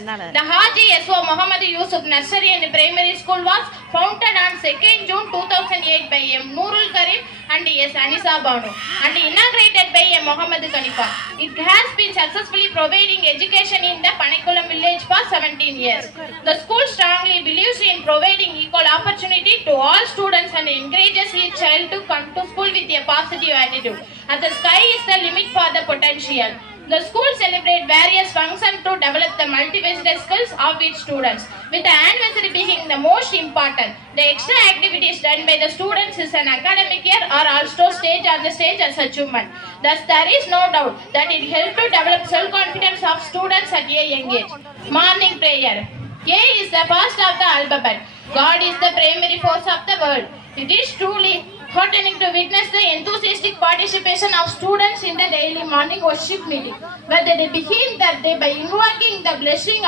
The Haji S.O. Muhammad Yusuf Nursery and Primary School was founded on 2nd June 2008 by M. Nurul Karim and S. Anisa Banu and inaugurated by M. Muhammad Khalifa. It has been successfully providing education in the Panikulam village for 17 years. The school strongly believes in providing equal opportunity to all students and encourages each child to come to school with a positive attitude. And the sky is the limit for the potential. The school celebrates various functions to develop the multifaceted skills of its students, with the anniversary being the most important. The extra activities done by the students is an academic year or also on the stage as achievement. Thus, there is no doubt that it helps to develop self-confidence of students at a young age. Morning prayer. A is the first of the alphabet. God is the primary force of the world. It is truly heartening to witness the enthusiastic participation of students in the daily morning worship meeting, where they begin their day by invoking the blessing